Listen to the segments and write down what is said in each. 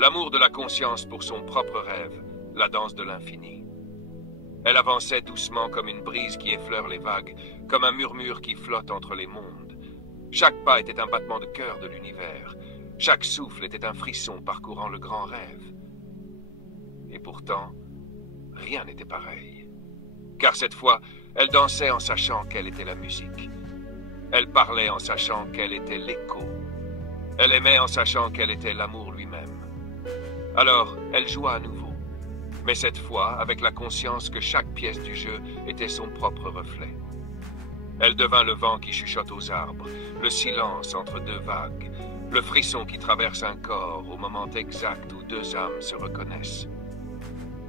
L'amour de la conscience pour son propre rêve, la danse de l'infini. Elle avançait doucement comme une brise qui effleure les vagues, comme un murmure qui flotte entre les mondes. Chaque pas était un battement de cœur de l'univers. Chaque souffle était un frisson parcourant le grand rêve. Et pourtant, rien n'était pareil. Car cette fois, elle dansait en sachant qu'elle était la musique. Elle parlait en sachant qu'elle était l'écho. Elle aimait en sachant qu'elle était l'amour lui-même. Alors, elle joua à nouveau. Mais cette fois, avec la conscience que chaque pièce du jeu était son propre reflet. Elle devint le vent qui chuchote aux arbres, le silence entre deux vagues, le frisson qui traverse un corps au moment exact où deux âmes se reconnaissent.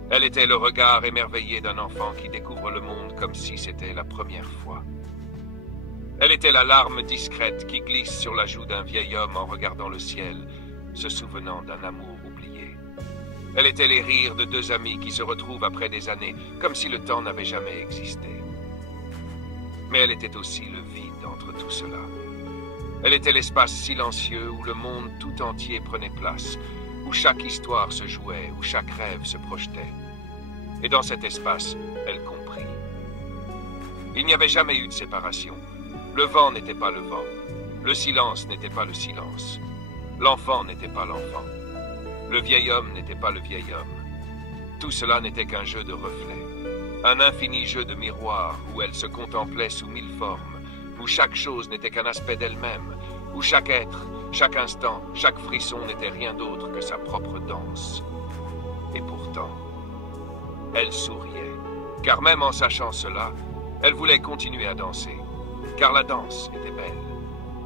Elle était le regard émerveillé d'un enfant qui découvre le monde comme si c'était la première fois. Elle était la larme discrète qui glisse sur la joue d'un vieil homme en regardant le ciel, se souvenant d'un amour oublié. Elle était les rires de deux amis qui se retrouvent après des années, comme si le temps n'avait jamais existé. Mais elle était aussi le vide entre tout cela. Elle était l'espace silencieux où le monde tout entier prenait place, où chaque histoire se jouait, où chaque rêve se projetait. Et dans cet espace, elle comprit. Il n'y avait jamais eu de séparation. Le vent n'était pas le vent. Le silence n'était pas le silence. L'enfant n'était pas l'enfant. Le vieil homme n'était pas le vieil homme. Tout cela n'était qu'un jeu de reflets. Un infini jeu de miroirs où elle se contemplait sous mille formes, où chaque chose n'était qu'un aspect d'elle-même, où chaque être, chaque instant, chaque frisson n'était rien d'autre que sa propre danse. Et pourtant, elle souriait, car même en sachant cela, elle voulait continuer à danser, car la danse était belle,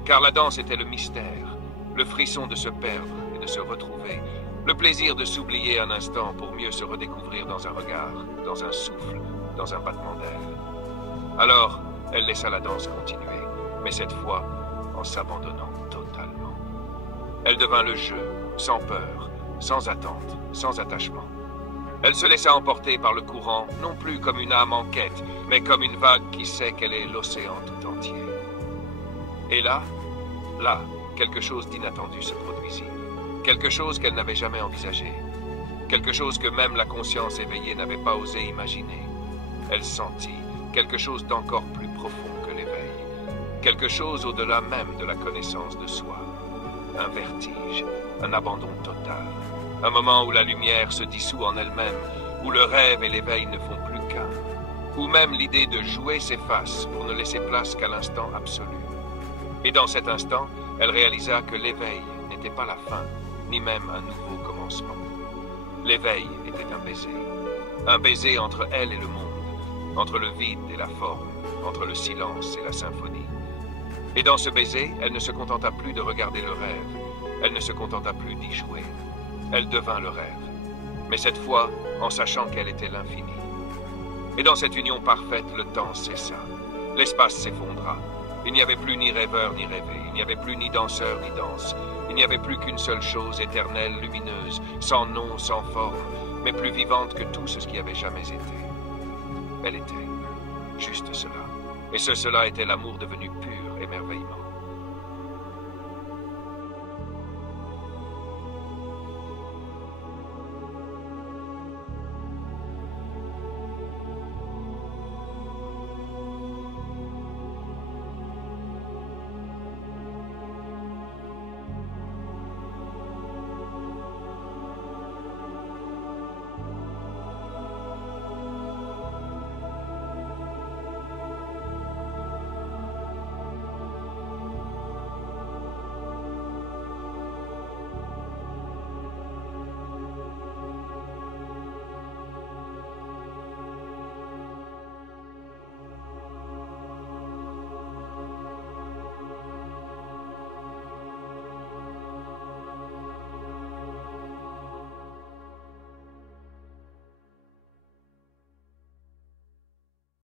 car la danse était le mystère, le frisson de se perdre et de se retrouver, le plaisir de s'oublier un instant pour mieux se redécouvrir dans un regard, dans un souffle, dans un battement d'aile. Alors, elle laissa la danse continuer, mais cette fois, en s'abandonnant totalement. Elle devint le jeu, sans peur, sans attente, sans attachement. Elle se laissa emporter par le courant, non plus comme une âme en quête, mais comme une vague qui sait qu'elle est l'océan tout entier. Et là, quelque chose d'inattendu se produisit. Quelque chose qu'elle n'avait jamais envisagé. Quelque chose que même la conscience éveillée n'avait pas osé imaginer. Elle sentit quelque chose d'encore plus profond que l'éveil. Quelque chose au-delà même de la connaissance de soi. Un vertige, un abandon total. Un moment où la lumière se dissout en elle-même, où le rêve et l'éveil ne font plus qu'un. Où même l'idée de jouer s'efface pour ne laisser place qu'à l'instant absolu. Et dans cet instant, elle réalisa que l'éveil n'était pas la fin, ni même un nouveau commencement. L'éveil était un baiser. Un baiser entre elle et le monde, entre le vide et la forme, entre le silence et la symphonie. Et dans ce baiser, elle ne se contenta plus de regarder le rêve, elle ne se contenta plus d'y jouer. Elle devint le rêve, mais cette fois en sachant qu'elle était l'infini. Et dans cette union parfaite, le temps cessa. L'espace s'effondra. Il n'y avait plus ni rêveur ni rêvé, il n'y avait plus ni danseur ni danse. Il n'y avait plus qu'une seule chose, éternelle, lumineuse, sans nom, sans forme, mais plus vivante que tout ce qui avait jamais été. Elle était juste cela. Et cela était l'amour devenu pur émerveillement.